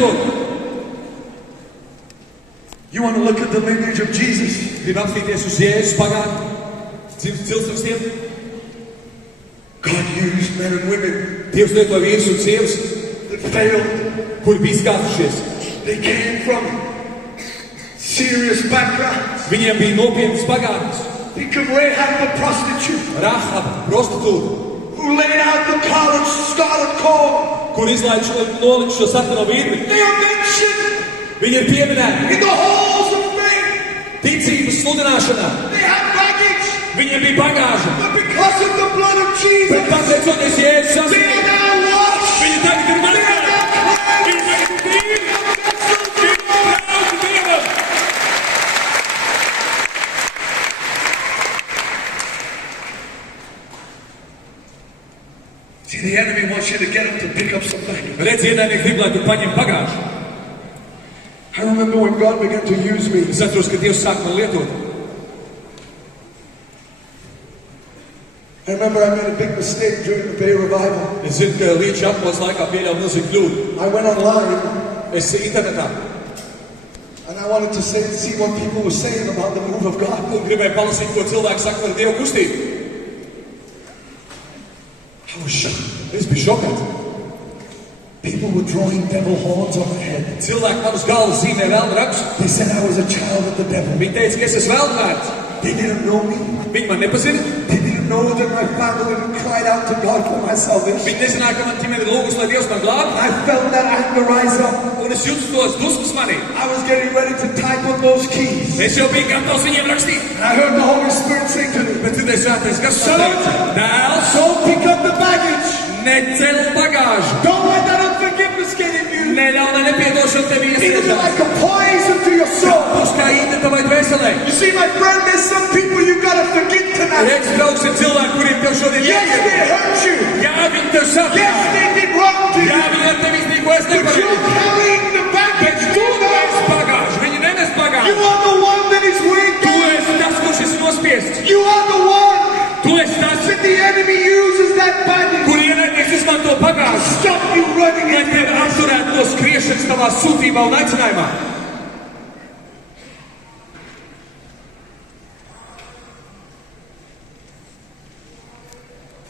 lietot. You want to look at the lineage of Jesus? Grib apstīties uz Jēzus pagātni, ciltsrakstiem. God used men and women Dievs lietoja vīrus un sievas, that failed. kuri bija izgāzušies. They came from serious backgrounds. Viņiem bija nopietnas pagātnes. Think of Rahab the prostitute, Rahaba, prostitūta, who laid out the college scarlet cord. kur nolika šo sarkano virvi. They are mentioned Viņi ir pieminēti in the halls of fame. ticības sludināšanā. They had baggage, Viņiem bija bagāža. but because of the blood of Jesus, Bet pateicoties Jēzus they asinīm, are now washed. viņi tagad ir They are mazgāti. now cleansed. Viņi tagad ir brīvi. Viņi ir brauci Dievam. See, the enemy wants you to get up to pick up some baggage. Redz, ienaidnieki grib, lai tu paņem bagāžu. I remember when God began to use me. Es atceros, ka Dievs sāk man lietot. I remember I made a big mistake during the Bay Revival. Es zinu, ka līdz apmos laikā pieļauju milzīgu kļūdu. I went online Es internetā and I wanted to see what people were saying about the move of God. gribēju palasīt, ko cilvēki saka par Dievu kustību. I was shocked. Es biju šokēts. People were drawing devil horns on my head. Cilvēki man uz galvas zīmē velna rakstus. They said I was a child of the devil. Viņi teica, ka es esmu velnvērts. They didn't know me. Viņi man nepazina. They didn't know that my family cried out to God for my salvation. Viņi nezināja, ka man ģimene ir lūgusi, lai Dievs man glābtu. I felt that anger rise up. Un es jūtu tos dusmas manī. I was getting ready to type on those keys. Es jau biju gatavs viņiem rakstīt. And I heard the Holy Spirit say to me, Bet tad es rāties, kas man teica? Dēls, don't pick up the baggage. necel bagāžu. Don't let that unforgiveness get in you. Neļauj, lai nepiedošana tevi It'll be iestrēdzās. like a poison to your soul. Būs kā īta tavai dvēselē. You see, my friend, there's some people you gotta forget tonight. Reiz draugs ir cilvēki, kuriem tev šodien Yes, jāiet. they hurt you. Jā, viņi tev saka. Yes, they did wrong to Jā, you. viņi ar tevi izrīkojas But you're nepareizi. carrying the baggage. Tu nes bagāžu, viņi nenes You bagāžu. are the one that is weighed Tu down. esi tas, kurš esi nospiests. You are the one Tu esi tas, that the enemy uses that baggage kur ienaidnieks izmanto to bagāžu, stop you running lai in. tevi apturētu no skriešanas tavā sūtībā un aicinājumā.